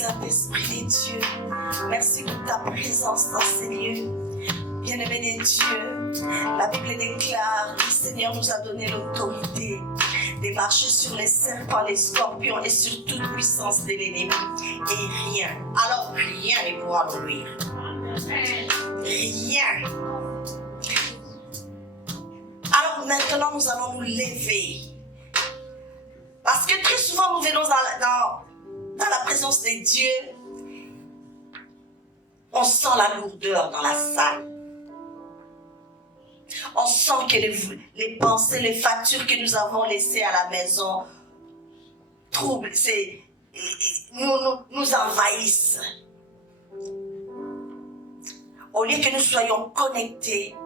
Saint-Esprit de Dieu, merci pour ta présence dans ces lieux. Bien-aimé de Dieu, la Bible déclare que le Seigneur nous a donné l'autorité de marcher sur les serpents, les scorpions et sur toute puissance de l'ennemi. Et rien, alors rien ne pourra nous nuire. Rien. Alors maintenant, nous allons nous lever. Parce que très souvent, nous venons dans la présence de Dieu, on sent la lourdeur dans la salle. On sent que les pensées, les factures que nous avons laissées à la maison troublent, nous envahissent. Au lieu que nous soyons connectés,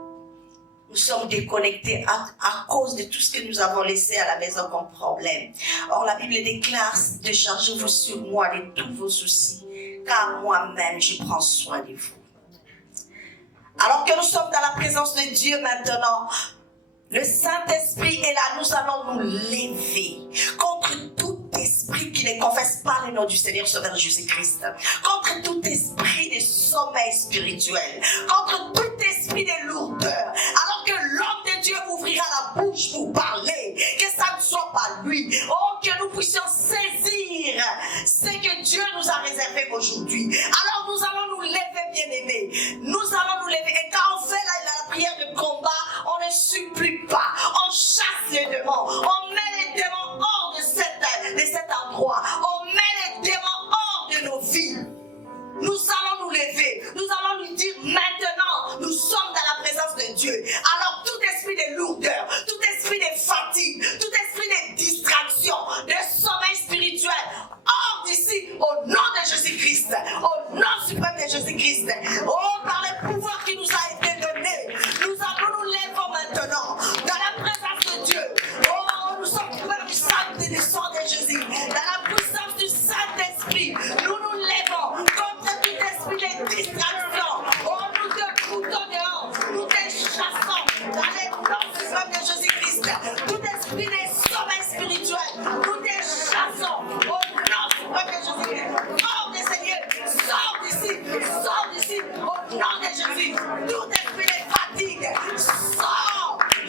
nous sommes déconnectés à cause de tout ce que nous avons laissé à la maison comme problème. Or, la Bible déclare « Déchargez-vous sur moi de tous vos soucis, car moi-même, je prends soin de vous. » Alors que nous sommes dans la présence de Dieu maintenant, le Saint-Esprit est là, nous allons nous lever contre tout esprit qui ne confesse pas le nom du Seigneur Sauveur Jésus-Christ, contre tout esprit de sommeil spirituel, contre tout esprit de lourdeur, alors que l'homme de Dieu ouvrira la bouche pour parler, que ça ne soit pas lui. Oh, que nous puissions saisir ce que Dieu nous a réservé aujourd'hui. Alors nous allons nous lever, bien-aimés. Nous allons nous lever. Et quand on fait la prière de combat, on ne supplie pas. On chasse les démons. On met les démons hors de cet endroit. On met les démons hors de nos vies. Nous allons nous lever. Nous allons lui dire maintenant, nous sommes dans la présence de Dieu. Alors tout esprit de lourdeur, tout esprit de fatigue, tout esprit de distraction, de sommeil spirituel, hors d'ici, au nom de Jésus-Christ, au nom suprême de Jésus-Christ, oh, par le pouvoir qui nous a été donné, nous allons nous lever maintenant dans la présence de Dieu. Oh, nous sommes couverts du sang et du sang de Jésus, dans la puissance du Saint-Esprit. Nous nous levons contre tout esprit de distraction. Oh, nous te foutons dehors, nous te chassons dans les noms suprêmes de Jésus-Christ. Tout esprit de sommeil spirituel, nous te chassons au nom suprême de Jésus-Christ. Hors des Seigneurs, sors d'ici, au nom de Jésus. Tout esprit de fatigue, sors au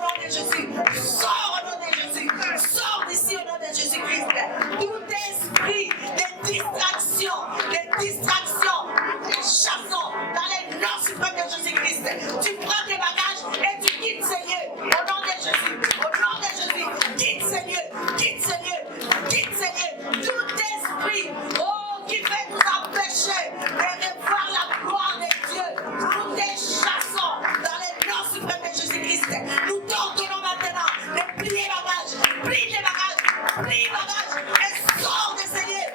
nom de Jésus. Sors au nom de Jésus. Sors d'ici au nom de Jésus-Christ. Tout esprit de distraction, nous te chassons dans les noms suprêmes de Jésus-Christ. Tu prends tes bagages et tu quittes Seigneur au nom de Jésus. Au nom de Jésus, quitte Seigneur. Tout esprit, oh, qui fait nous empêcher de revoir la gloire de Dieu, nous te chassons dans les noms suprêmes de Jésus-Christ. Nous t'ordonnons maintenant de plier tes bagages, et sors de Seigneur,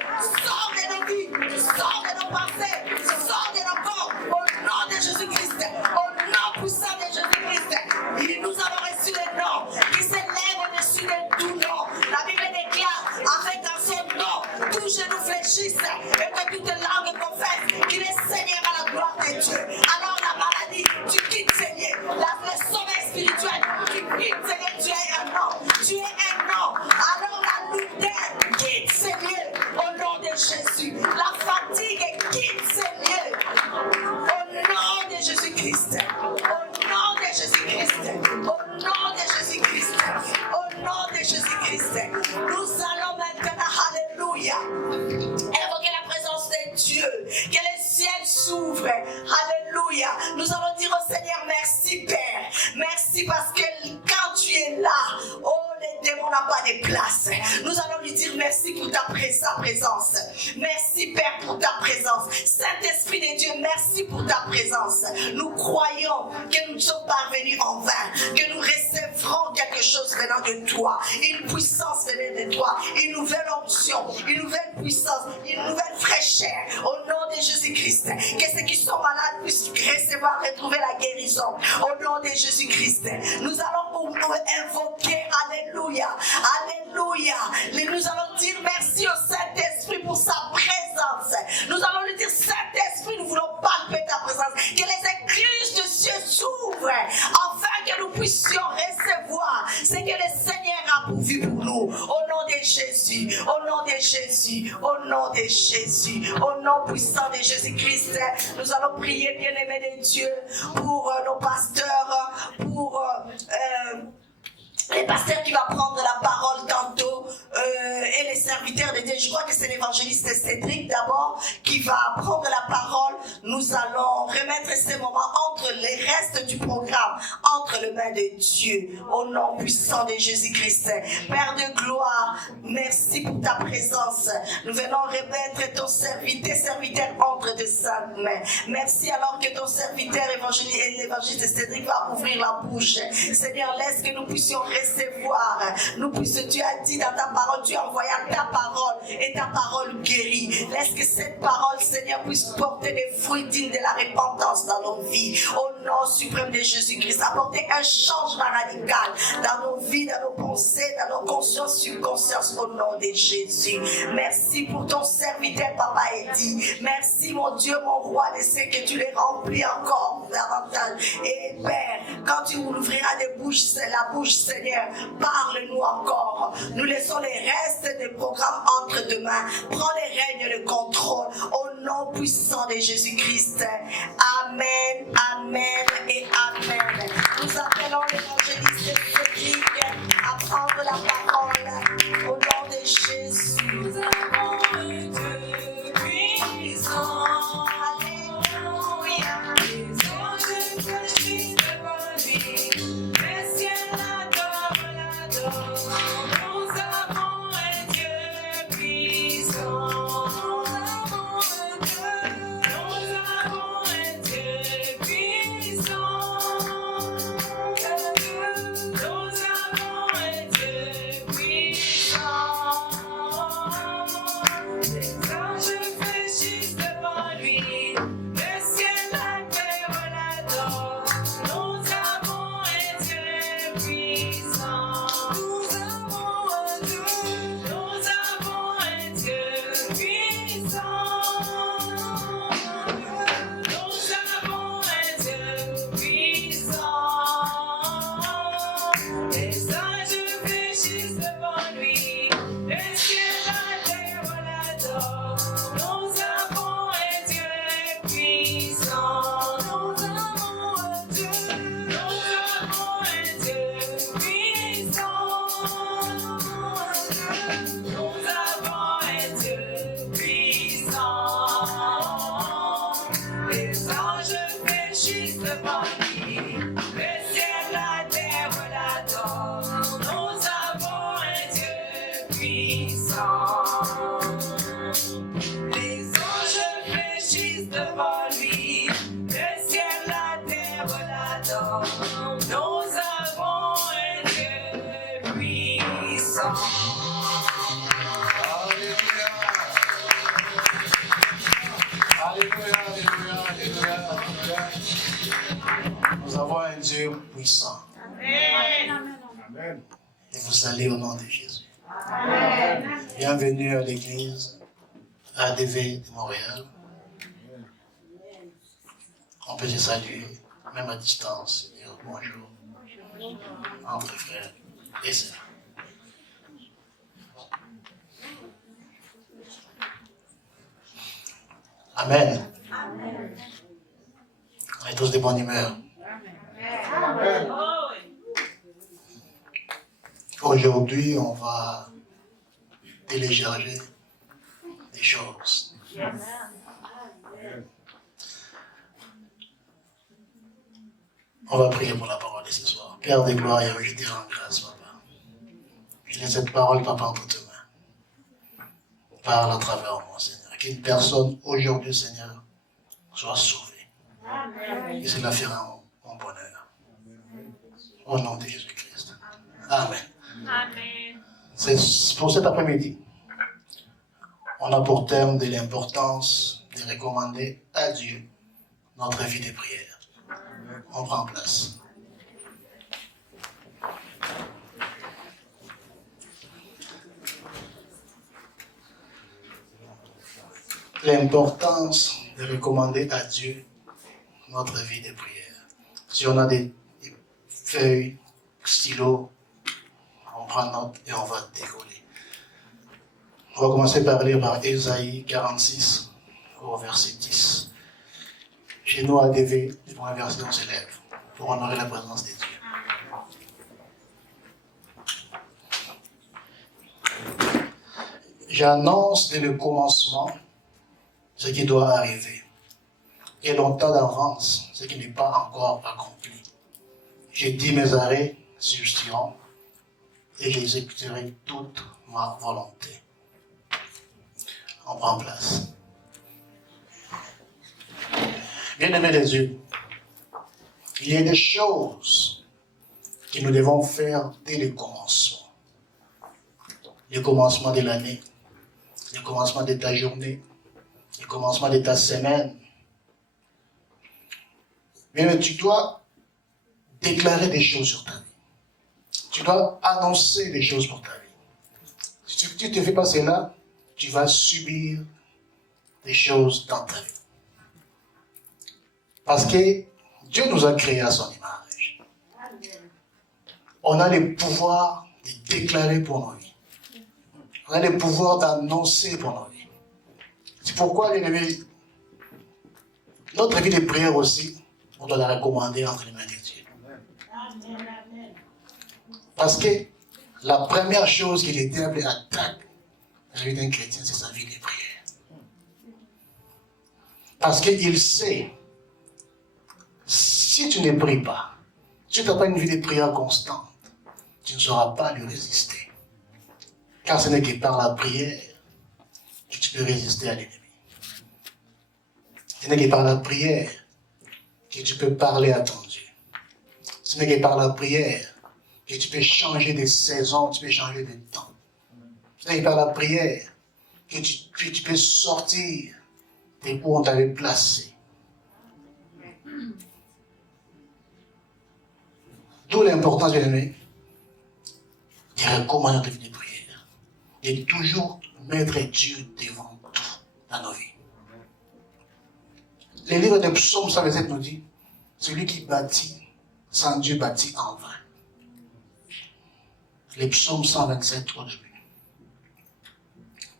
sors de nos vies, sors de nos pensées, sors de nos corps, au nom de Jésus-Christ, au nom puissant de Jésus-Christ. Et nous avons reçu le nom qui s'élève au-dessus de tout nom. La Bible déclare, avec dans son nom, tous genoux fléchissent et que toute langue confesse qu'il est Seigneur à la gloire de Dieu. Alors la maladie, tu quittes Seigneur. Le sommeil spirituel, tu quittes Seigneur. Tu es un nom. Alors la lourdeur, quitte Seigneur au nom de Jésus. La fatigue, quitte Seigneur au nom de Jésus-Christ. Au nom de Jésus-Christ. Au nom de Jésus-Christ. Au nom de Jésus-Christ. Nous allons maintenant, alléluia, évoquer la présence de Dieu. Que le ciel s'ouvre. Alléluia. Nous allons dire au Seigneur merci Père. parce que quand tu es là, oh, les démons n'ont pas de place. Nous allons lui dire merci pour sa présence. Merci Père pour ta présence. Saint-Esprit de Dieu, merci pour ta présence. Nous croyons que nous ne sommes pas venus en vain, que nous recevrons quelque chose venant de toi, une puissance venant de toi, une nouvelle onction, une nouvelle puissance, une nouvelle fraîcheur au nom de Jésus-Christ. Que ceux qui sont malades puissent recevoir, retrouver la guérison au nom de Jésus-Christ. Nous allons invoquer, alléluia, alléluia. Nous allons dire merci au Saint-Esprit pour sa présence. Nous allons lui dire, Saint-Esprit, nous voulons palper ta présence. Que les écluses de cieux s'ouvrent afin que nous puissions recevoir ce que le Seigneur a pourvu pour nous. Au nom de Jésus, au nom de Jésus, au nom de Jésus, au nom puissant de Jésus-Christ, nous allons prier, bien-aimés de Dieu, pour nos pasteurs, pour les pasteurs qui va prendre la parole tantôt et les serviteurs de Dieu. Je crois que c'est l'évangéliste Cédric d'abord qui va prendre la parole. Nous allons remettre ces moments entre les restes du programme, entre les mains de Dieu, au nom puissant de Jésus-Christ. Père de gloire, merci pour ta présence. Nous venons remettre ton serviteur entre tes saintes mains. Merci alors que ton serviteur l'évangéliste Cédric va ouvrir la bouche. Seigneur, laisse que nous puissions recevoir. Nous puissions, tu as dit dans ta parole, tu as envoyé ta parole et ta parole guérit. Laisse que cette parole, Seigneur, puisse porter des fruits dignes de la repentance dans nos vies. Au nom suprême de Jésus-Christ, apporter un changement radical dans nos vies, dans nos pensées, dans nos consciences, subconsciences, au nom de Jésus. Merci pour ton serviteur, Papa Eddy. Merci, mon Dieu, mon roi, de ce que tu les remplis encore davantage. Et Père, quand tu ouvriras des bouches, c'est la bouche, Seigneur, parle-nous encore. Nous laissons les restes des programmes entre tes mains. Prends les règnes, le contrôle, au nom puissant de Jésus-Christ. Amen, amen et amen. Nous appelons l'évangéliste Cédric à prendre la parole au nom de Jésus. Nous avons un Dieu puissant. Alléluia. Les anges fléchissent devant lui. Les ciels l'adorent, l'adorent. Nous avons un Dieu puissant. Nous avons un Dieu puissant. Nous avons un Dieu puissant. Les anges fléchissent devant lui. Le ciel, la terre l'adore. Nous avons un Dieu puissant. Nous avons un Dieu. Nous avons un Dieu puissant. Nous avons un Dieu puissant. Les anges fléchissent devant lui. Le ciel, la terre l'adore. Nous avons un Dieu puissant. Nous avons un Dieu. Nous avons un Dieu puissant. Nous avons un Dieu puissant. Les anges fléchissent devant lui. Le ciel, la terre l'adore. Nous avons un Dieu puissant. Les anges fléchissent devant lui. Le ciel, la terre l'adore. Nous avons un Dieu puissant. Alléluia, alléluia, alléluia, alléluia. Nous avons un Dieu puissant. Amen. Et vous allez au nom de Jésus. Amen. Bienvenue à l'église ADV de Montréal. On peut se saluer, même à distance, dire bonjour entre frères et sœurs. Amen. On est tous de bonne humeur. Amen. Aujourd'hui, on va télécharger des choses. On va prier pour la parole de ce soir. Père de gloire, je te rends grâce, Papa. Je laisse cette parole, Papa, entre tes mains. Parle à travers moi, Seigneur. Qu'une personne aujourd'hui, Seigneur, soit sauvée. Et cela fera mon bonheur. Au nom de Jésus-Christ. Amen. Amen. C'est pour cet après-midi. On a pour thème de l'importance de recommander à Dieu notre vie de prière. On prend place. L'importance de recommander à Dieu notre vie de prière. Si on a des feuilles, stylos, on prend note et on va décoller. On va commencer par lire par Ésaïe 46 au verset 10. Chez nous, à ADV, pour un verset, on s'élève pour honorer la présence de Dieu. J'annonce dès le commencement ce qui doit arriver, et longtemps d'avance ce qui n'est pas encore accompli. J'ai dit mes arrêts subsistiront et j'exécuterai toute ma volonté. On prend place. Bien-aimés les yeux, il y a des choses que nous devons faire dès le commencement. Le commencement de l'année, le commencement de ta journée, le commencement de ta semaine. Mais tu dois déclarer des choses sur ta vie. Tu dois annoncer des choses pour ta vie. Si tu ne te fais pas cela, tu vas subir des choses dans ta vie. Parce que Dieu nous a créés à son image. On a le pouvoir de déclarer pour nos vies. On a le pouvoir d'annoncer pour nos vies. C'est pourquoi, bien aimé, notre vie de prière aussi, on doit la recommander entre les mains de Dieu. Parce que la première chose que le diable attaque dans la vie d'un chrétien, c'est sa vie de prière. Parce qu'il sait, si tu ne pries pas, si tu n'as pas une vie de prière constante, tu ne sauras pas lui résister. Car ce n'est que par la prière que tu peux résister à l'ennemi. Ce n'est que par la prière que tu peux parler à ton Dieu. Ce n'est que par la prière que tu peux changer de saison, tu peux changer de temps. Ce n'est que par la prière que tu peux sortir de où on t'avait placé. D'où l'importance, bien aimé, de recommander notre vie de prière. De toujours mettre Dieu devant tout dans nos vies. Le livre de Psaume 127 nous dit, celui qui bâtit sans Dieu bâtit en vain. Le Psaume 127 au début.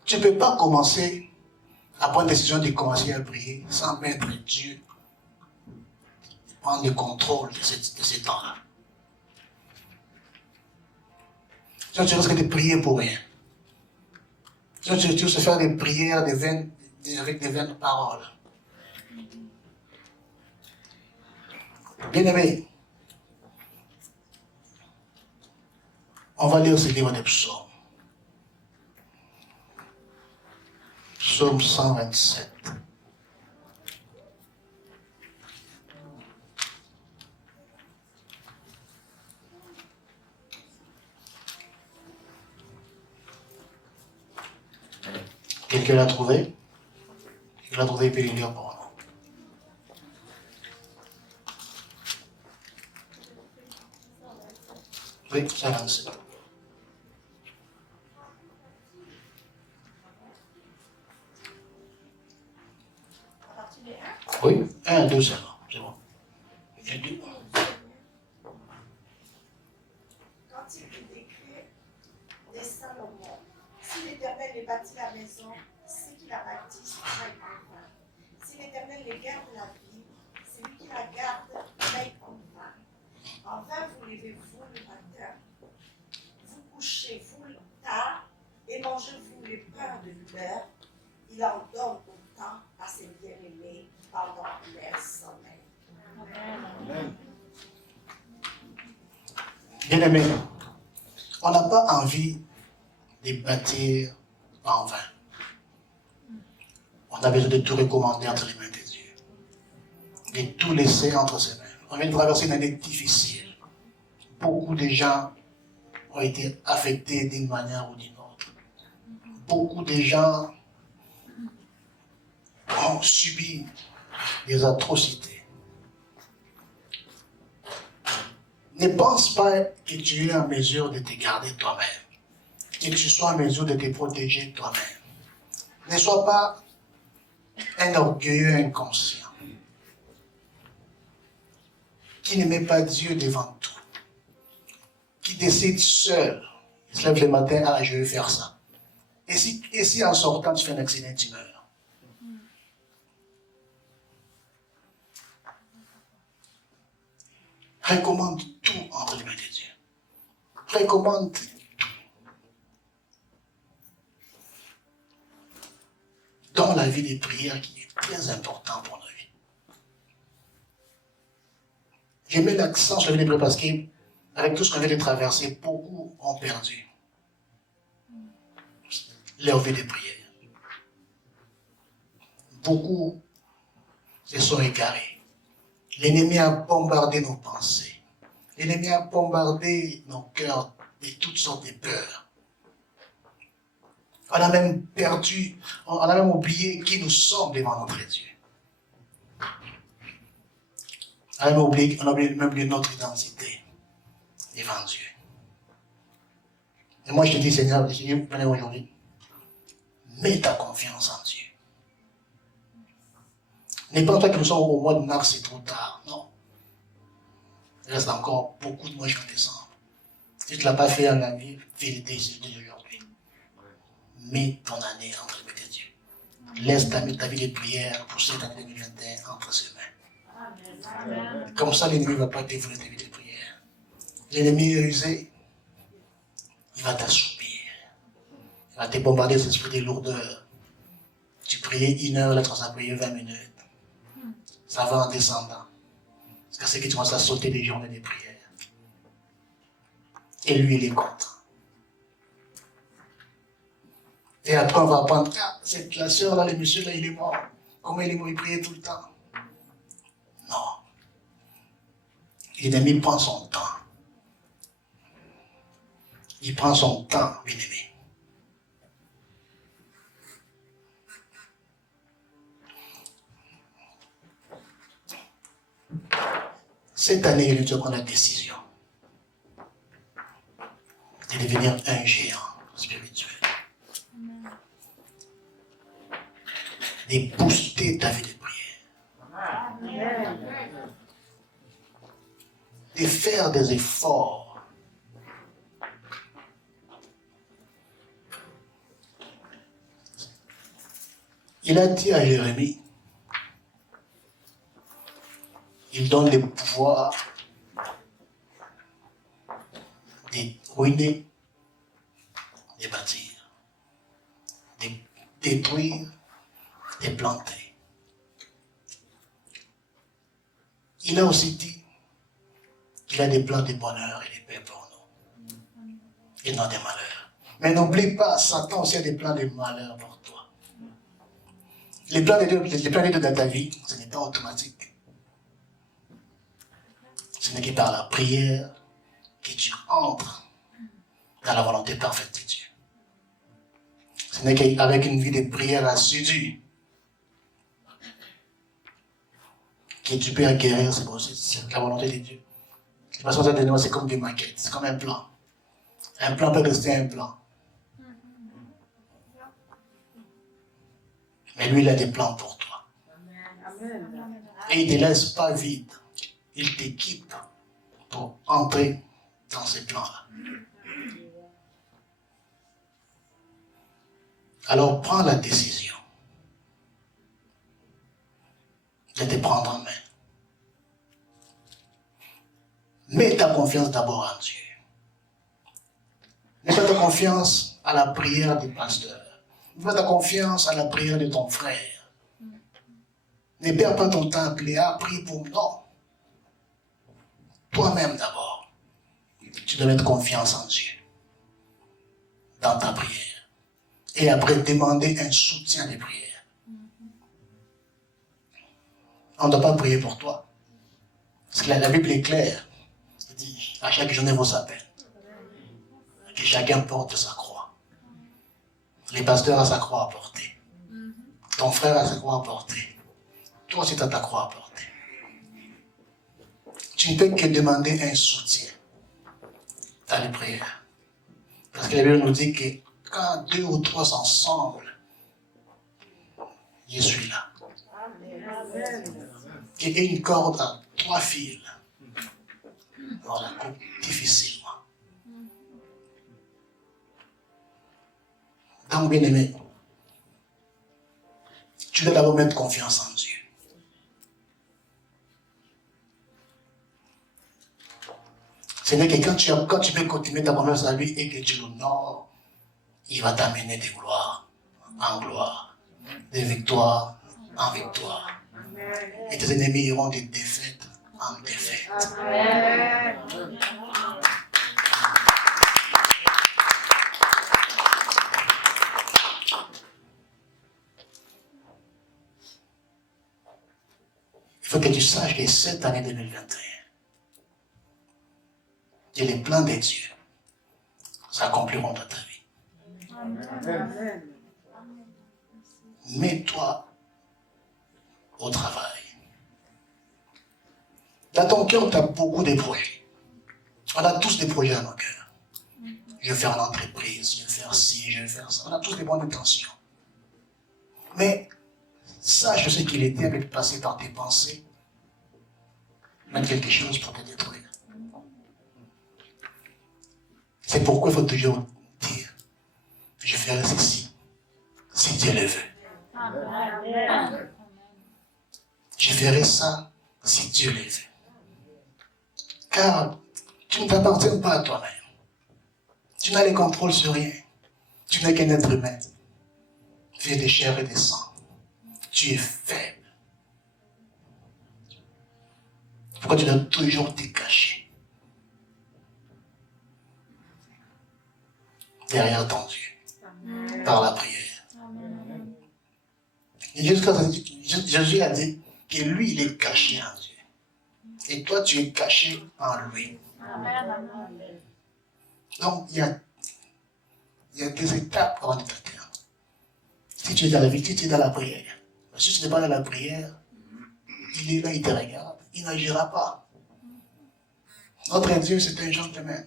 Tu ne peux pas commencer à prendre la décision de commencer à prier sans mettre Dieu prendre le contrôle de ces temps-là. Sinon, tu risques de prier pour rien. Sinon, tu risques de faire des prières avec des vaines paroles. Bien-aimé, on va lire ce livre des psaumes. Psaume 127. Quelqu'un l'a trouvé? Quelqu'un l'a trouvé, il peut le lire pour nous. Oui, 57. Oui, 1, 2, c'est bon. Quand il est écrit de Salomon, si l'Éternel les bâtit la maison, c'est qu'il la bâtit, c'est qu'il la si l'Éternel les garde la vie, c'est lui qui la garde, veille en vain. En vain vous levez-vous le matin, vous couchez-vous tard et mangez-vous les pains de l'heure. Il en donne autant à ses bien-aimés pendant leur sommeil. Amen. Bien-aimés, on n'a pas envie de bâtir en vain. On a besoin de tout recommander entre les mains de Dieu. De tout laisser entre ses mains. On vient de traverser une année difficile. Beaucoup de gens ont été affectés d'une manière ou d'une autre. Beaucoup de gens ont subi des atrocités. Ne pense pas que tu es en mesure de te garder toi-même, que tu sois en mesure de te protéger toi-même. Ne sois pas un orgueilleux inconscient qui ne met pas Dieu devant tout, qui décide seul, il se lève le matin, ah je vais faire ça. Et si en sortant tu fais un accident, tu meurs. Recommande tout entre les mains de Dieu. Recommande tout. Dans la vie des prières qui est très important pour nos vies. Je mets l'accent sur la vie des prières parce qu'avec tout ce qu'on vient de traverser, beaucoup ont perdu leur vie de prière. Beaucoup se sont égarés. L'ennemi a bombardé nos pensées. L'ennemi a bombardé nos cœurs de toutes sortes de peurs. On a même perdu, on a même oublié qui nous sommes devant notre Dieu. On a même oublié notre identité devant Dieu. Et moi je te dis, Seigneur, venez aujourd'hui, mets ta confiance en Dieu. Ne pense pas que nous sommes au mois de mars, c'est trop tard. Non. Il reste encore beaucoup de mois jusqu'en décembre. Si tu ne l'as pas fait en année, fais le décider aujourd'hui. Mets ton année entre les mains de Dieu. Laisse ta vie de prière pour cette année 2021 entre ses mains. Amen. Comme ça, l'ennemi ne va pas dévoiler ta vie de prière. L'ennemi est rusé. Il va t'assoupir. Il va te bombarder cet esprit de lourdeur. Tu priais 1 heure, là tu vas prier 20 minutes. Ça va en descendant. Parce que c'est que tu commences à sauter des journées de prière. Et lui, il est contre. Et après, on va apprendre, la soeur là, le monsieur là, il est mort. Comment il est mort? Il priait tout le temps. Non. L'ennemi prend son temps. Il prend son temps, bien-aimé. Cette année, il doit prendre la décision de devenir un géant spirituel. De booster ta vie de prière. De faire des efforts. Il a dit à Jérémie, il donne le pouvoir de ruiner, de bâtir, de détruire, de planter. Il a aussi dit qu'il a des plans de bonheur et de paix pour nous, et non des malheurs. Mais n'oublie pas, Satan aussi a des plans de malheur pour toi. Les plans de Dieu dans ta vie, ce n'est pas automatique. Ce n'est que par la prière que tu entres dans la volonté parfaite de Dieu. Ce n'est qu'avec une vie de prière assidue que tu peux acquérir la volonté de Dieu. Parce que c'est comme des maquettes, c'est comme un plan. Un plan peut rester un plan. Mais lui, il a des plans pour toi. Et il ne te laisse pas vide. Il t'équipe pour entrer dans ces plans-là. Alors prends la décision de te prendre en main. Mets ta confiance d'abord en Dieu. Mets pas ta confiance à la prière du pasteur. Mets pas ta confiance à la prière de ton frère. Ne perds pas ton temps à prier pour non. Toi-même d'abord. Tu dois mettre confiance en Dieu dans ta prière. Et après, demander un soutien des prières. On ne doit pas prier pour toi. Parce que la Bible est claire. Elle dit, à chaque journée vaut sa peine. Que chacun porte sa croix. Les pasteurs ont sa croix à porter. Ton frère a sa croix à porter. Toi aussi, tu as ta croix à porter. Tu ne peux que demander un soutien dans les prières. Parce que la Bible nous dit que quand 2 ou 3 sont ensemble, je suis là. Qu'il y ait une corde à 3 fils. On la coupe difficilement. Donc, bien aimé, tu dois d'abord mettre confiance en Dieu. Ce n'est que quand tu veux continuer ta confiance en lui et que tu l'honores, il va t'amener des gloires en gloire, des victoires en victoire. Et tes ennemis iront des défaites en défaites. Il faut que tu saches que cette année 2021, que les plans de Dieu s'accompliront dans ta vie. Amen. Mets-toi au travail. Dans ton cœur, tu as beaucoup de projets. On a tous des projets dans nos cœurs. Je vais faire l'entreprise, je vais faire ci, je vais faire ça. On a tous des bonnes intentions. Mais sache ce qu'il est terrible de passer par tes pensées, mettre quelque chose pour te détruire. C'est pourquoi il faut toujours dire, je ferai ceci, si Dieu le veut. Amen. Je ferai ça, si Dieu le veut. Car tu ne t'appartiens pas à toi-même. Tu n'as les contrôles sur rien. Tu n'es qu'un être humain, fait de chair et de sang. Tu es faible. Pourquoi tu dois toujours te cacher derrière ton Dieu, par la prière. Et Jésus a dit que lui, il est caché en Dieu. Et toi, tu es caché en lui. Donc, il y a des étapes avant de t'atteindre. Si tu es dans la vie, si tu es dans la prière. Si tu n'es pas dans la prière, il est là, il te regarde. Il n'agira pas. Notre Dieu, c'est un gentleman.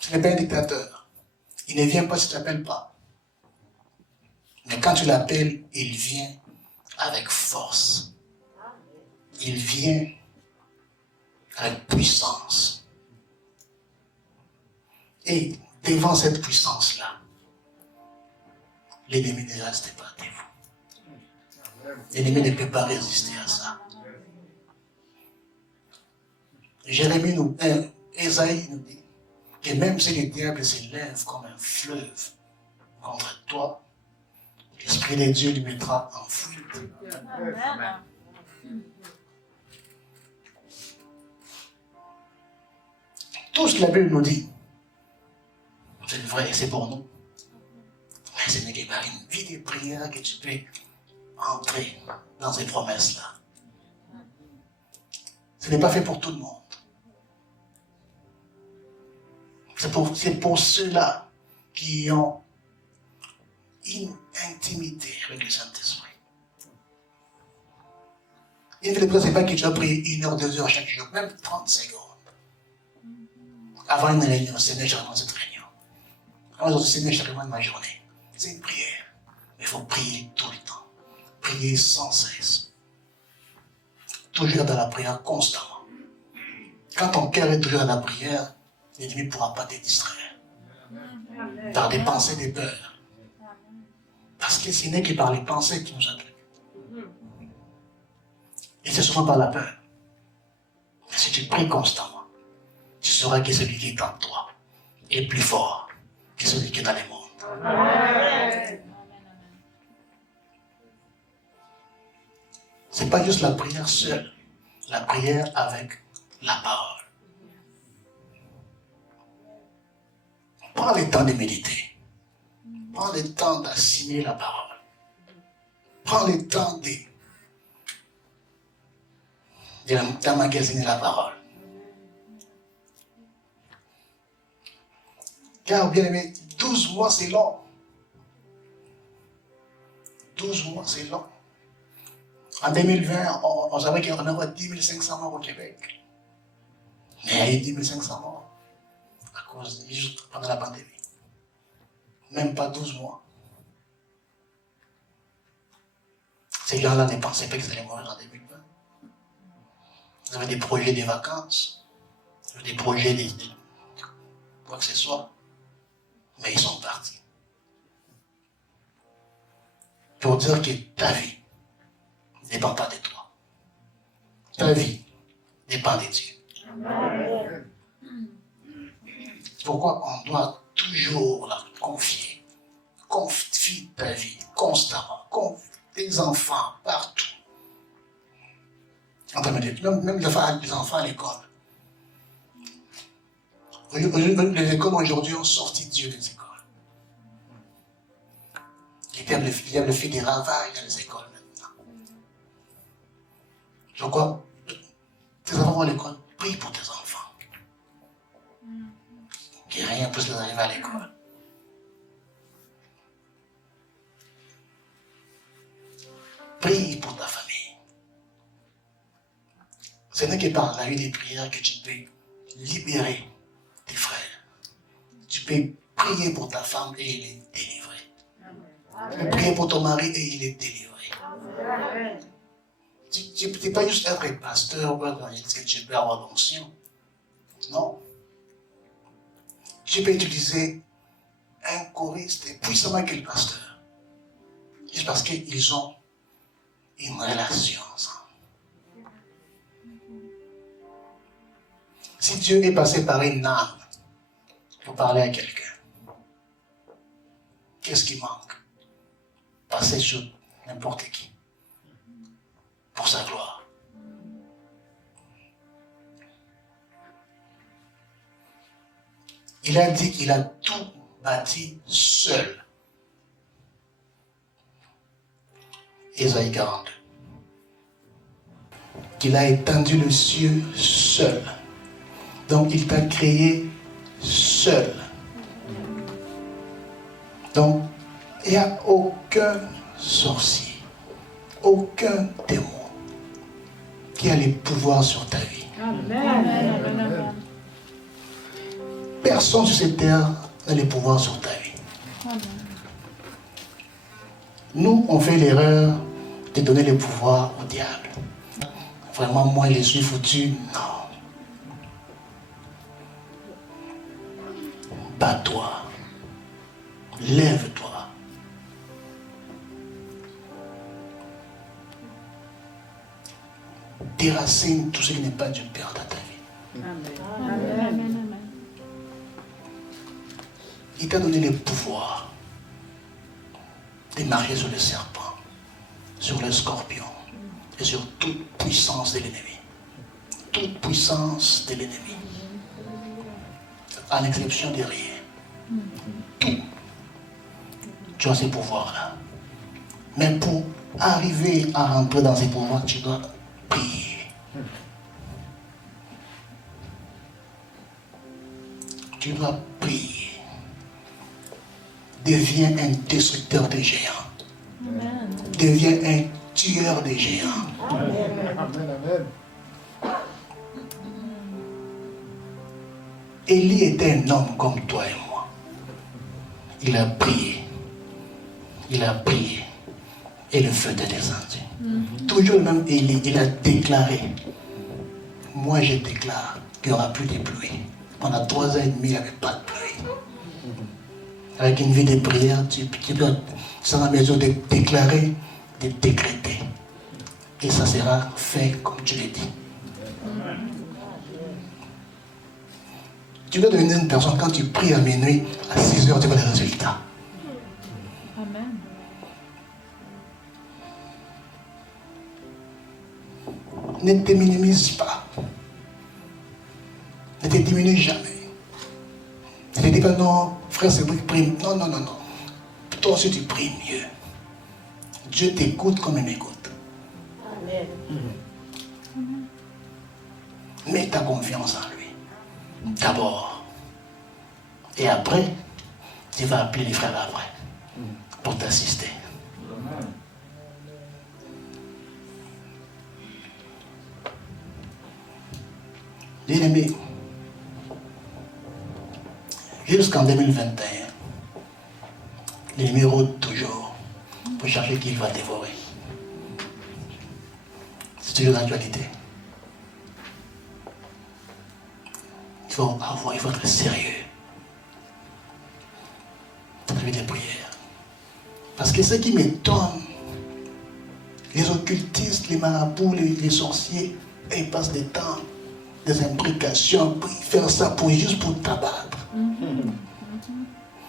Ce n'est pas un dictateur. Il ne vient pas si tu ne l'appelles pas. Mais quand tu l'appelles, il vient avec force. Il vient avec puissance. Et devant cette puissance-là, l'ennemi ne reste pas de vous. L'ennemi ne peut pas résister à ça. Jérémie Ésaïe nous dit que même si le diable s'élève comme un fleuve contre toi, l'Esprit de Dieu lui mettra en fuite. Tout ce que la Bible nous dit, c'est vrai, c'est pour nous. Mais ce n'est que par une vie de prière que tu peux entrer dans ces promesses-là. Ce n'est pas fait pour tout le monde. C'est pour ceux-là qui ont une intimité avec le Saint-Esprit. Une vie de prière, ce n'est pas que tu dois prier 1 heure, 2 heures chaque jour, même 30 secondes. Avant une réunion, Seigneur, je recommence cette réunion. Avant de Seigneur, je recommence ma journée. C'est une prière. Mais il faut prier tout le temps. Prier sans cesse. Toujours dans la prière constamment. Quand ton cœur est toujours dans la prière, l'ennemi ne pourra pas te distraire. Par des pensées, des peurs. Parce que ce n'est que par les pensées qui nous attaquent. Et c'est souvent par la peur. Mais si tu pries constamment, tu sauras que celui qui est en toi est plus fort que celui qui est dans les mondes. Amen. Ce n'est pas juste la prière seule. La prière avec la parole. Prends le temps de méditer. Prends le temps d'assimiler la parole. Prends le temps d'emmagasiner la parole. Car bien aimé, 12 mois c'est long. 12 mois c'est long. En 2020, on savait qu'il y en avait 10 500 morts au Québec. Mais il y a eu 10 500 morts à cause, juste pendant la pandémie. Même pas 12 mois. Ces gens-là ne pensaient pas qu'ils allaient mourir en 2020. Ils avaient des projets de vacances, ils avaient des projets de quoi que ce soit. Mais ils sont partis. Pour dire que ta vie ne dépend pas de toi. Ta vie dépend de Dieu. Amen. C'est pourquoi on doit toujours la confier. Confie ta vie constamment. Confie tes enfants partout. Même les enfants à l'école. Les écoles aujourd'hui ont sorti Dieu des écoles. Il y a le fait des ravages dans les écoles maintenant. Pourquoi tes enfants vont à l'école, prie pour tes enfants. Que rien ne puisse les arriver à l'école. Prie pour ta famille. Ce n'est que par la vie des prières que tu peux libérer tes frères. Tu peux prier pour ta femme et il est délivré. Tu peux prier pour ton mari et il est délivré. Tu ne peux pas juste être pasteur ou que tu peux avoir l'onction. Non. Tu peux utiliser un choriste puissamment que le pasteur. Juste parce qu'ils ont une relation ensemble. Si Dieu est passé par une âme pour parler à quelqu'un, qu'est-ce qui manque? Passer sur n'importe qui pour sa gloire. Il a dit qu'il a tout bâti seul. Ésaïe 42. Qu'il a étendu le ciel seul. Donc il t'a créé seul. Donc il n'y a aucun sorcier, aucun démon qui a les pouvoirs sur ta vie. Amen. Personne sur cette terre n'a les pouvoirs sur ta vie. Nous, on fait l'erreur de donner le pouvoir au diable. Vraiment, moi, je suis foutu. Non. Bats-toi. Lève-toi. Déracine tout ce qui n'est pas du Père dans ta vie. Amen. Il t'a donné le pouvoir de marcher sur le serpent, sur le scorpion et sur toute puissance de l'ennemi. Toute puissance de l'ennemi. À l'exception de rien. Tout. Tu as ces pouvoirs-là. Mais pour arriver à rentrer dans ces pouvoirs, tu dois prier. Tu dois prier. Deviens un destructeur de géants. Deviens un tueur de géants. Amen. Élie était un homme comme toi et moi. Il a prié. Il a prié. Et le feu est descendu. Toujours le même Élie, il a déclaré. Moi je déclare qu'il n'y aura plus de pluie. Pendant 3 ans et demi, il n'y avait pas de pluie. Avec une vie de prière, tu peux être en mesure de déclarer, de décréter. Et ça sera fait comme tu l'as dit. Tu dois devenir une personne, quand tu pries à minuit, à 6 heures, tu vois les résultats. Amen. Ne te minimise pas. Ne te diminue jamais. Ne te dis pas non, frère Cédric prie. Non, non, non, non. Toi aussi tu pries mieux. Dieu t'écoute comme il m'écoute. Amen. Mets ta confiance en lui. D'abord. Et après, tu vas appeler les frères après pour t'assister. Bien-aimé, jusqu'en 2021, l'ennemi rôde toujours pour chercher qui il va dévorer. C'est toujours l'actualité. Il faut être sérieux. Dans la vie des prières. Parce que ce qui m'étonne, les occultistes, les marabouts, les sorciers, ils passent des temps, des implications, pour faire ça juste pour t'abattre.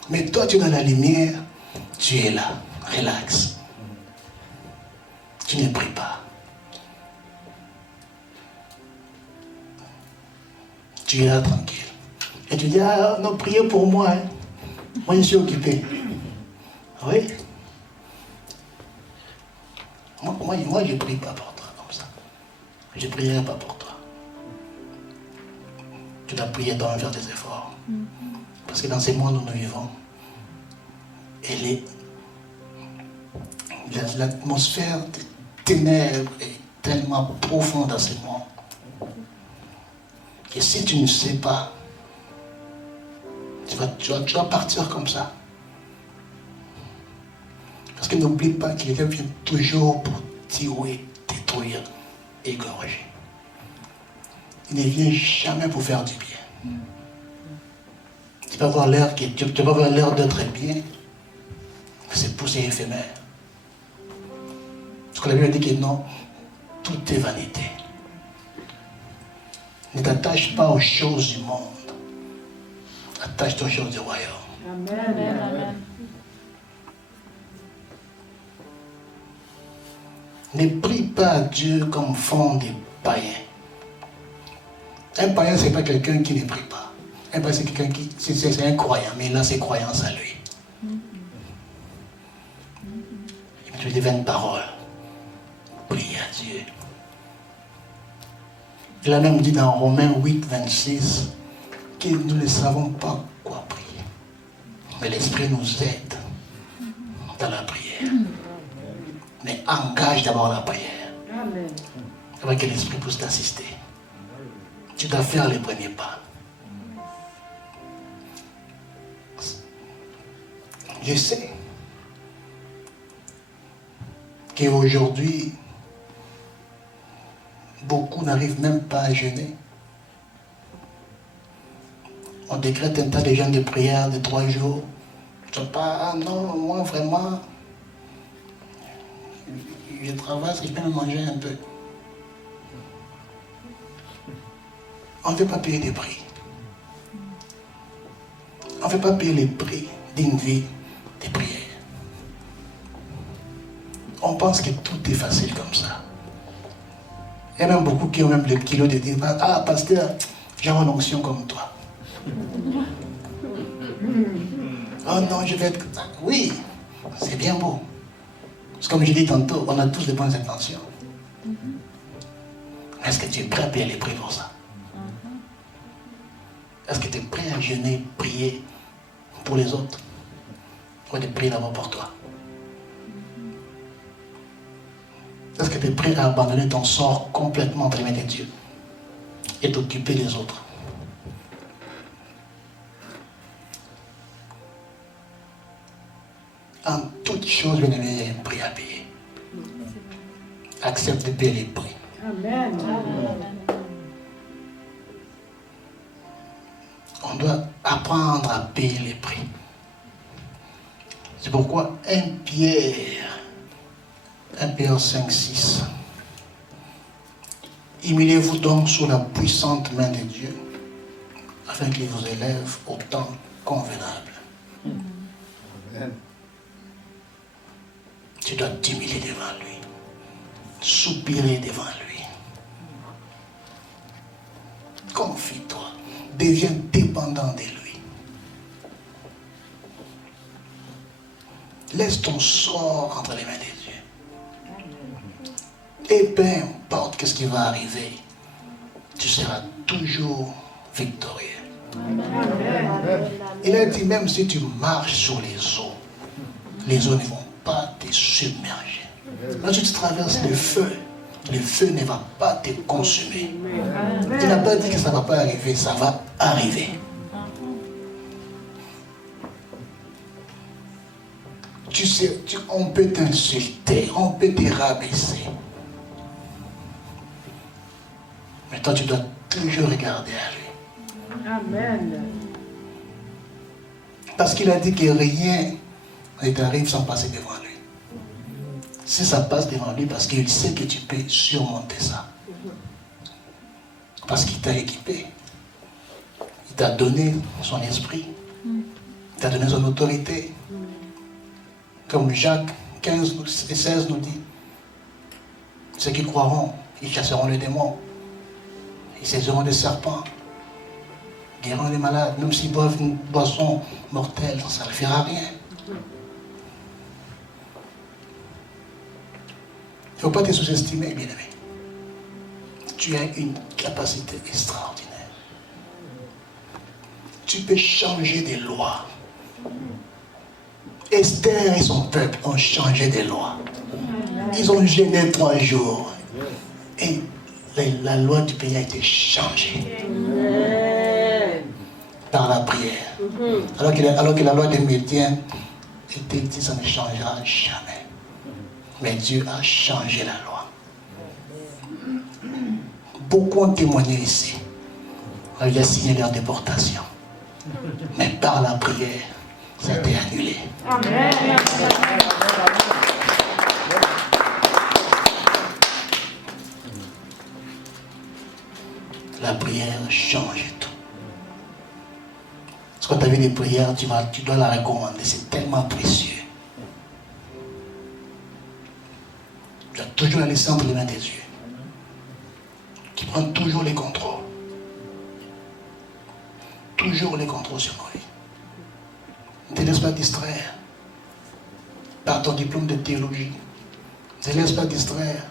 Mais toi, tu es dans la lumière, tu es là, relax. Tu ne pries pas. Tu es là tranquille. Et tu dis, ah non, priez pour moi. Hein. Moi, je suis occupé. Oui. Moi, je ne prie pas pour toi comme ça. Je ne prierai pas pour toi. Tu dois prier, tu dois faire des efforts. Parce que dans ce monde où nous vivons, l'atmosphère de ténèbres est tellement profonde dans ce monde. Et si tu ne sais pas, tu vas partir comme ça. Parce que n'oublie pas qu'il vient toujours pour tuer, détruire, égorger. Il ne vient jamais pour faire du bien. Tu vas avoir l'air d'être bien, mais c'est poussé éphémère. Parce que la Bible dit que non, tout est vanité. Ne t'attache pas aux choses du monde. Attache-toi aux choses du royaume. Amen. Amen. Amen. Ne prie pas à Dieu comme font des païens. Un païen, ce n'est pas quelqu'un qui ne prie pas. Un païen, c'est quelqu'un qui. C'est un croyant, mais il a ses croyances à lui. Il met des vaines paroles. Prie à Dieu. Il a même dit dans Romains 8, 26 que nous ne savons pas quoi prier. Mais l'Esprit nous aide dans la prière. Mais engage d'abord la prière. Amen. Afin que l'Esprit puisse t'assister. Tu dois faire les premiers pas. Je sais qu'aujourd'hui, beaucoup n'arrivent même pas à jeûner. On décrète un tas de jeûnes de prière de 3 jours. Je ne sais pas, ah non, moi vraiment, je travaille, je peux me manger un peu. On ne veut pas payer les prix. On ne veut pas payer les prix d'une vie de prière. On pense que tout est facile comme ça. Il y a même beaucoup qui ont même le kilo de dire, ah pasteur, j'ai une onction comme toi. Oh non, je vais être... Oui, c'est bien beau. Parce que comme je dis tantôt, on a tous de bonnes intentions. Est-ce que tu es prêt à payer les prix pour ça? Est-ce que tu es prêt à jeûner, prier pour les autres? Ou de prier d'abord pour toi? Est-ce que tu es prêt à abandonner ton sort complètement entre les mains de Dieu et t'occuper des autres? En toute chose, bien aimé, il y a un prix à payer. Accepte de payer les prix. Amen. On doit apprendre à payer les prix. C'est pourquoi 1 Pierre 5, 6. Humiliez-vous donc sous la puissante main de Dieu, afin qu'il vous élève au temps convenable. Amen. Tu dois t'humilier devant lui, soupirer devant lui. Confie-toi, deviens dépendant de lui. Laisse ton sort entre les mains de Dieu. Et peu importe qu'est-ce qui va arriver, tu seras toujours victorieux. Il a dit, même si tu marches sur les eaux ne vont pas te submerger. Lorsque tu traverses le feu ne va pas te consumer. Il n'a pas dit que ça ne va pas arriver, ça va arriver. Tu sais, on peut t'insulter, on peut te rabaisser. Mais toi, tu dois toujours regarder à lui. Amen. Parce qu'il a dit que rien ne t'arrive sans passer devant lui. Si ça passe devant lui, parce qu'il sait que tu peux surmonter ça. Parce qu'il t'a équipé. Il t'a donné son esprit. Il t'a donné son autorité. Comme Jacques 15 et 16 nous dit, ceux qui croiront, ils chasseront les démons. Ils saisiront des serpents. Guériront les malades. Même s'ils boivent une boisson mortelle, ça ne fera rien. Il ne faut pas te sous-estimer, bien-aimé. Tu as une capacité extraordinaire. Tu peux changer des lois. Esther et son peuple ont changé des lois. Ils ont jeûné 3 jours. Et la loi du pays a été changée. Par la prière. Alors que la loi des Médiens était dit, ça ne changera jamais. Mais Dieu a changé la loi. Beaucoup ont témoigné ici. Il a signé leur déportation. Mais par la prière, ça a été annulé. Amen. La prière change tout. Quand tu as vu des prières, tu dois la recommander. C'est tellement précieux. Tu dois toujours la laisser entre les mains des yeux. Qui prend toujours les contrôles. Toujours les contrôles sur nos vies. Ne te laisse pas distraire par ton diplôme de théologie. Ne te laisse pas distraire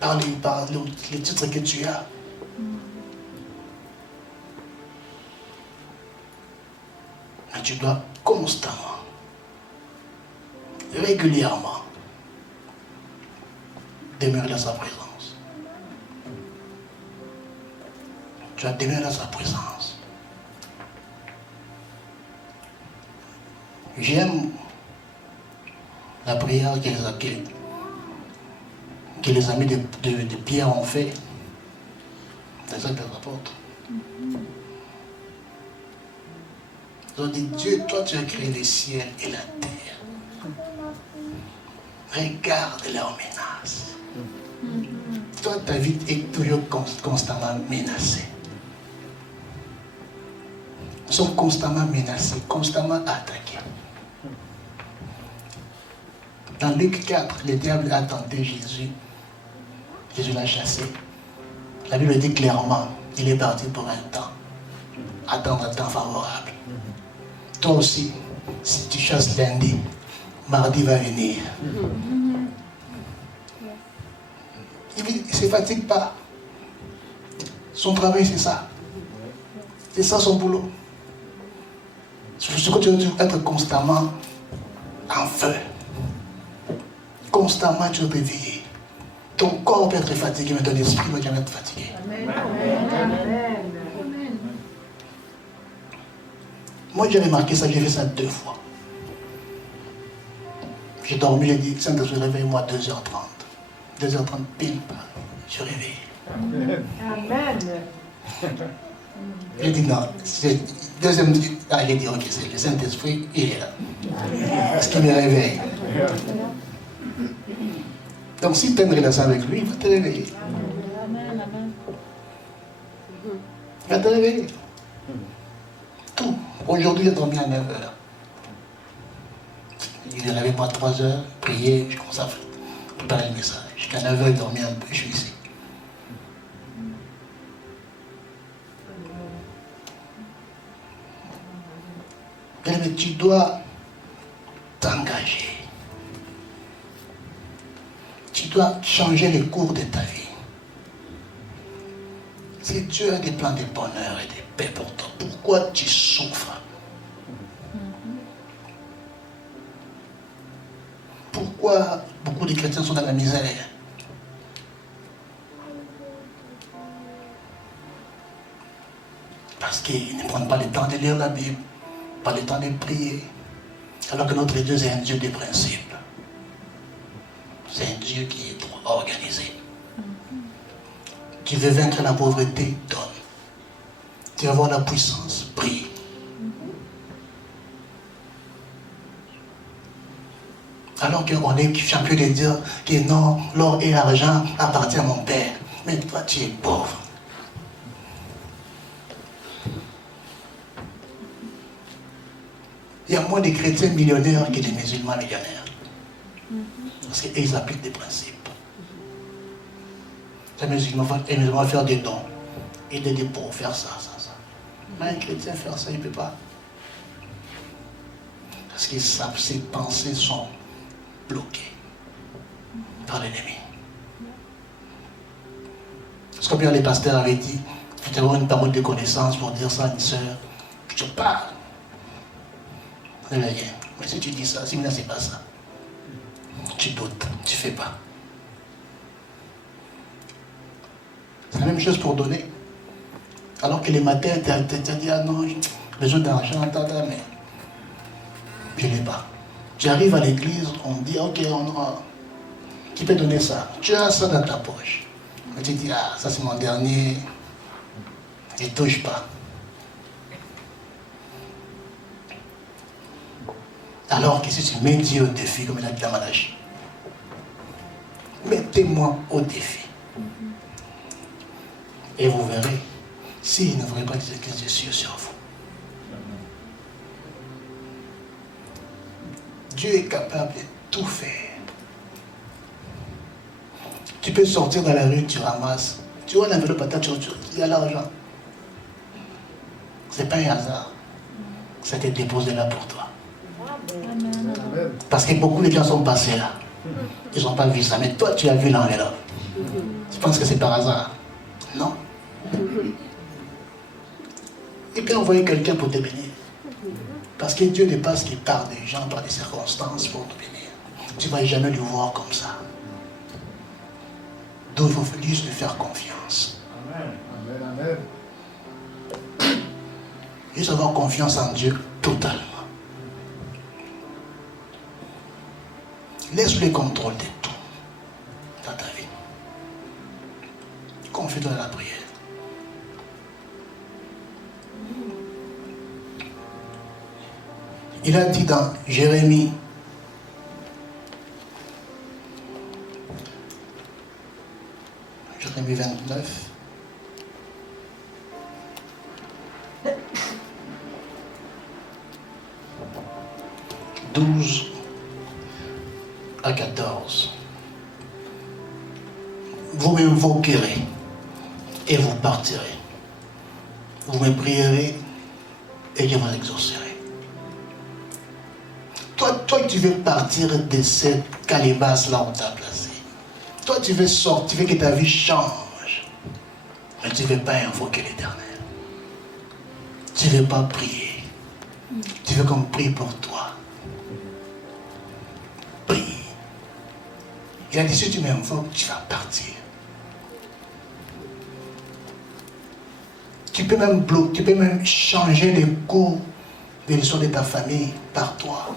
par les titres que tu as. Mais tu dois constamment, régulièrement, demeurer dans sa présence. Tu dois demeurer dans sa présence. J'aime la prière que les amis de Pierre ont fait dans les Actes des Apôtres. Ils ont dit, Dieu, toi tu as créé les ciels et la terre. Regarde leurs menaces. Toi, ta vie est toujours constamment menacée. Nous sommes constamment menacés, constamment attaqués. Dans Luc 4, le diable a tenté Jésus. Jésus l'a chassé. La Bible dit clairement, il est parti pour un temps. Attendre un temps favorable. Toi aussi, si tu chasses lundi, mardi va venir. Il ne se fatigue pas. Son travail, c'est ça. C'est ça son boulot. Ce que tu dois être constamment en feu. Constamment, tu dois réveiller. Ton corps peut être fatigué, mais ton esprit ne va jamais être fatigué. Amen. Moi, j'ai remarqué ça, j'ai fait ça 2 fois. J'ai dormi, j'ai dit, Saint-Esprit, réveille-moi 2h30. 2h30 pile, je suis réveillé. Amen. J'ai dit non. Deuxième, j'ai dit, ok, c'est le Saint-Esprit, il est là. Parce qu'il me réveille. Donc, si tu as une relation avec lui, il va te réveiller. Il va te réveiller. Tout. Aujourd'hui, j'ai dormi à 9h. Il est réveillé moi à 3h, prier, je commence à préparer le message. Jusqu'à 9h, il dormait un peu, je suis ici. Mais tu dois t'engager. dois changer le cours de ta vie. Si Dieu a des plans de bonheur et de paix pour toi, pourquoi tu souffres? Pourquoi beaucoup de chrétiens sont dans la misère? Parce qu'ils ne prennent pas le temps de lire la Bible, pas le temps de prier. Alors que notre Dieu, c'est un Dieu de principes. C'est un Dieu qui est trop organisé. Tu veux vaincre la pauvreté, donne. Tu veux avoir la puissance, prie. Alors qu'on est champion de dire que non, l'or et l'argent appartiennent à mon Père. Mais toi, tu es pauvre. Il y a moins de chrétiens millionnaires que de musulmans millionnaires. Parce qu'ils appliquent des principes. Les musulmans vont faire des dons. Et des dépôts, faire ça. Mais un chrétien faire ça, il ne peut pas. Parce que ses pensées sont bloquées par l'ennemi. C'est comme les pasteurs avaient dit, tu te vois une parole de connaissance pour dire ça à une soeur, tu parles. Mais si tu dis ça, si maintenant c'est pas ça, tu doutes, tu fais pas. C'est la même chose pour donner. Alors que les matins, tu as dit, ah non, j'ai besoin d'argent, mais je n'ai pas. Tu arrives à l'église, on dit, ok, qui peut donner ça? Tu as ça dans ta poche. Mais tu dis, ah, ça c'est mon dernier, je ne touche pas. Alors que si tu mets Dieu au défi, comme il a dit dans Malachie, mettez-moi au défi. Et vous verrez, s'il ne voudrait pas que je suis sur vous. Dieu est capable de tout faire. Tu peux sortir dans la rue, tu ramasses. Tu vois l'enveloppe à ta chaussure, il y a l'argent. Ce n'est pas un hasard. Ça t'est déposé là pour toi. Parce que beaucoup de gens sont passés là. Ils n'ont pas vu ça. Mais toi, tu as vu l'enveloppe. Tu penses que c'est par hasard? Non. Il peut envoyer quelqu'un pour te bénir. Parce que Dieu n'est pas ce qui part des gens, par des circonstances pour te bénir. Tu ne vas jamais le voir comme ça. Donc il faut juste lui faire confiance. Amen. Juste avoir confiance en Dieu totalement. Laisse le contrôle de tout dans ta vie. Confie-toi dans la prière. Il a dit dans Jérémie, Jérémie 29, « 12 à 14. Vous m'invoquerez et vous partirez. Vous me prierez et je vous exaucerai. » Toi, tu veux partir de cette calebasse-là où on t'a placé. Toi, tu veux sortir, tu veux que ta vie change. Mais tu ne veux pas invoquer l'Éternel. Tu ne veux pas prier. Tu veux qu'on prie pour toi. Prie. Il a dit, si tu m'invoques, tu vas partir. Tu peux même bloquer, tu peux même changer les cours de l'histoire de ta famille par toi.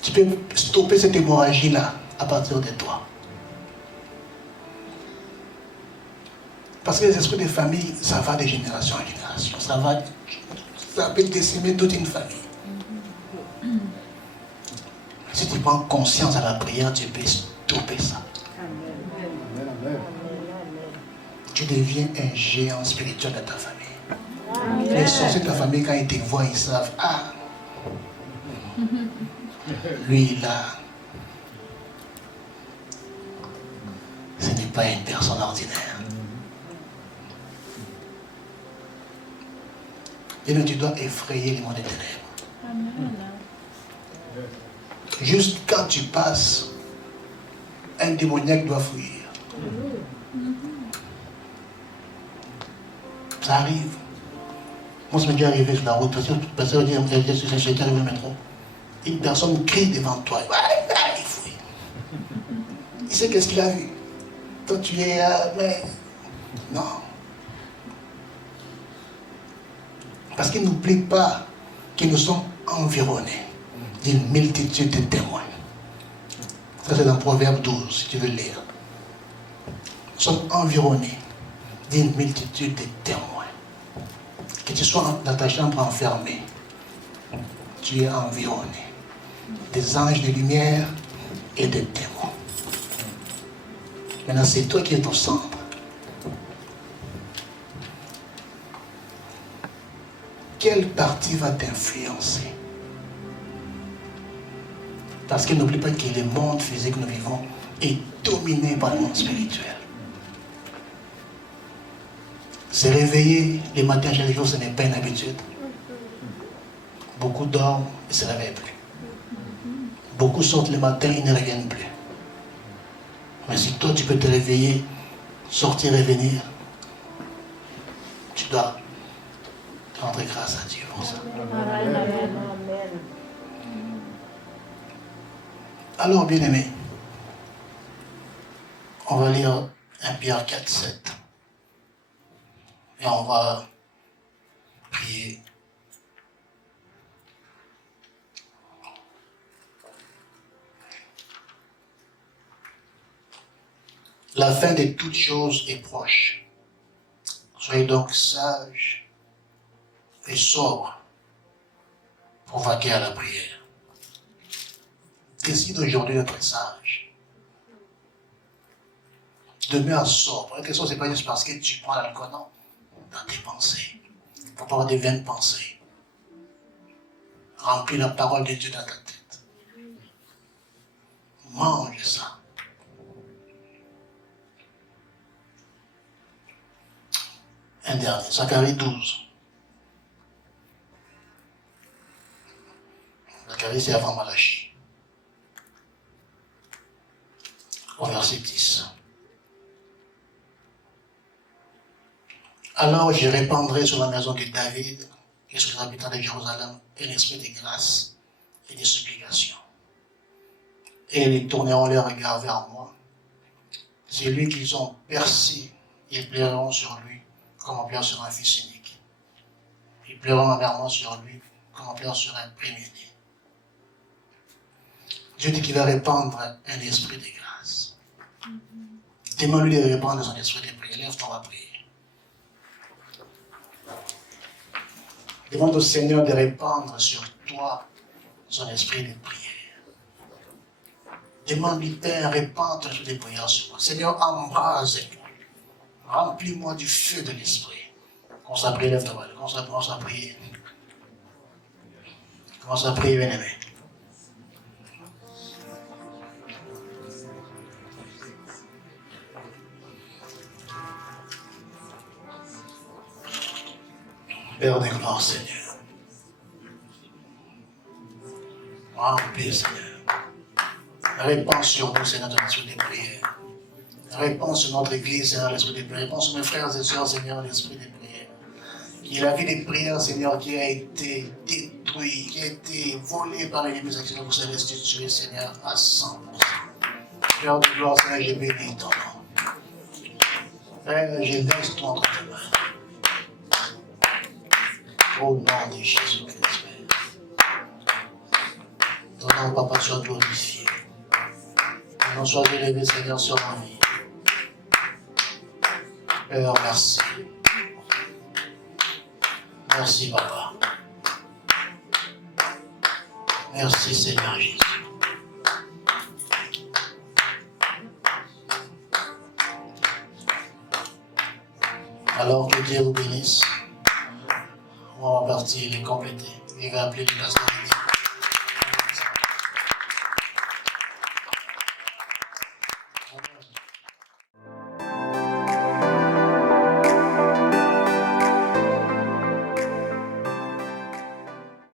Tu peux stopper cette hémorragie-là à partir de toi. Parce que les esprits des familles, ça va de génération en génération. Ça peut décimer toute une famille. Si tu prends conscience à la prière, tu peux stopper ça. Amen. Tu deviens un géant spirituel de ta famille. Les sorciers de ta famille, quand ils te voient, ils savent, ah, lui là, ce n'est pas une personne ordinaire. Et donc tu dois effrayer les mondes des ténèbres. Amen. Juste quand tu passes, un démoniaque doit fuir. Ça arrive. Moi, ça m'est déjà arrivé sur la route, parce que j'étais arrivé au métro. Une personne crie devant toi. Il fuit. Il sait qu'est-ce qu'il a vu. Toi, tu es là, mais non. Parce qu'il n'oublie pas que nous sommes environnés d'une multitude de témoins. Ça, c'est dans Proverbe 12, si tu veux lire. Nous sommes environnés d'une multitude de témoins. Que tu sois dans ta chambre enfermée, tu es environné des anges de lumière et des témoins. Maintenant, c'est toi qui es au centre. Quelle partie va t'influencer? Parce que n'oublie pas que le monde physique que nous vivons est dominé par le monde spirituel. Se réveiller les matins chaque jour, ce n'est pas une habitude. Beaucoup dorment et ne se réveillent plus. Beaucoup sortent le matin et ne reviennent plus. Mais si toi tu peux te réveiller, sortir et venir, tu dois rendre grâce à Dieu pour ça. Amen. Alors, bien-aimés, on va lire 1 Pierre 4, 7. Et on va prier. La fin de toutes choses est proche. Soyez donc sages et sobres pour vaquer à la prière. Décide aujourd'hui d'être sage. Demeure sobre. La question, ce n'est pas juste parce que tu prends l'alcool, non. Dans tes pensées. Il ne faut pas avoir des vaines pensées. Remplis la parole de Dieu dans ta tête. Mange ça. Un dernier, Zacharie 12. Zacharie, c'est avant Malachie. Au verset 10. Alors je répandrai sur la maison de David et sur les habitants de Jérusalem un esprit de grâce et de supplication. Et ils tourneront leurs regards vers moi. Celui qu'ils ont percé, ils pleureront sur lui comme on pleure sur un fils unique. Ils pleureront amèrement sur lui comme on pleure sur un premier-né. Dieu dit qu'il va répandre un esprit de grâce. Demande-lui de répandre son esprit de prière. Lève-toi, on va prier. Demande au Seigneur de répandre sur toi son esprit de prière. Demande-lui, Père, répandre ton esprit de prière sur moi. Seigneur, embrase-moi. Remplis-moi du feu de l'esprit. Commence à prier, lève-toi, commence à prier. Commence à prier, bien-aimé. Père de gloire, Seigneur. Remplis, Seigneur. Répands sur nous, Seigneur, ton esprit de prière. Répands sur notre église, Seigneur, l'esprit de prière. Répands sur mes frères et sœurs, Seigneur, l'esprit de prière. Il y a la vie de prière, Seigneur, qui a été détruite, qui a été volée par l'ennemi, Seigneur, pour se restituer, Seigneur, à 100%. Père de gloire, Seigneur, je bénis ton nom. Père, je laisse tout entre tes mains. Au nom de Jésus-Christ, Père. Ton nom, Papa, soit glorifié. Ton nom soit élevé, Seigneur, sur ma vie. Père, merci. Merci, Papa. Merci, Seigneur Jésus. Alors que Dieu vous bénisse. On va partir les compléter. Il va appeler le pasteur.